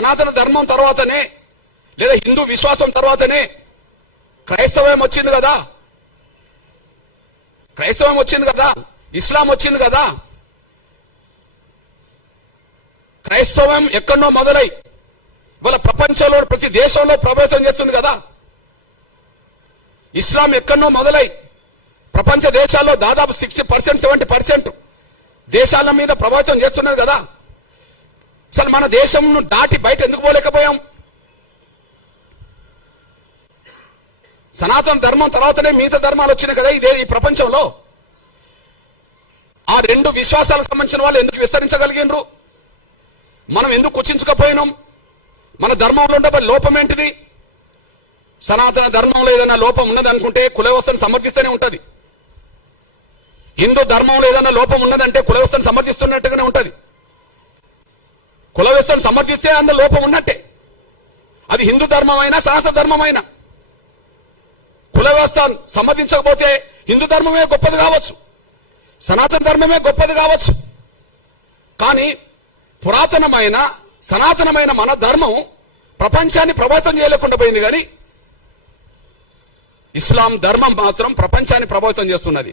సనాతన ధర్మం తర్వాతనే లేదా హిందూ విశ్వాసం తర్వాతనే క్రైస్తవం వచ్చింది కదా, క్రైస్తవం వచ్చింది కదా, ఇస్లాం వచ్చింది కదా. క్రైస్తవం ఎక్కడో మొదలై ఇవాళ ప్రపంచంలో ప్రతి దేశంలో ప్రభావితం చేస్తుంది కదా. ఇస్లాం ఎక్కడో మొదలై ప్రపంచ దేశాల్లో దాదాపు 60% 70% దేశాల మీద ప్రభావితం చేస్తున్నది కదా. అసలు మన దేశంను దాటి బయట ఎందుకు పోలేకపోయాం? సనాతన ధర్మం తర్వాతనే మిగతా ధర్మాలు వచ్చినాయి కదా ఈ ప్రపంచంలో. ఆ రెండు విశ్వాసాలకు సంబంధించిన వాళ్ళు ఎందుకు విస్తరించగలిగినరు? మనం ఎందుకు కుచించకపోయినాం? మన ధర్మంలో ఉండే లోపం ఏంటిది? సనాతన ధర్మంలో ఏదైనా లోపం ఉన్నది అనుకుంటే కుల వ్యవస్థను సమర్థిస్తూనే ఉంటది. హిందూ ధర్మంలో ఏదైనా లోపం ఉన్నదంటే కుల వ్యవస్థను సమర్థిస్తున్నట్టుగానే ఉంటది. కుల వ్యవస్థను సమర్థిస్తే అందులో లోపం ఉన్నట్టే. అది హిందూ ధర్మమైనా సనాతన ధర్మమైనా. కుల వ్యవస్థను సమర్థించకపోతే హిందూ ధర్మమే గొప్పది కావచ్చు, సనాతన ధర్మమే గొప్పది కావచ్చు. కానీ పురాతనమైన సనాతనమైన మన ధర్మం ప్రపంచాన్ని ప్రభావితం చేయలేకుండా పోయింది. కానీ ఇస్లాం ధర్మం మాత్రం ప్రపంచాన్ని ప్రభావితం చేస్తున్నది.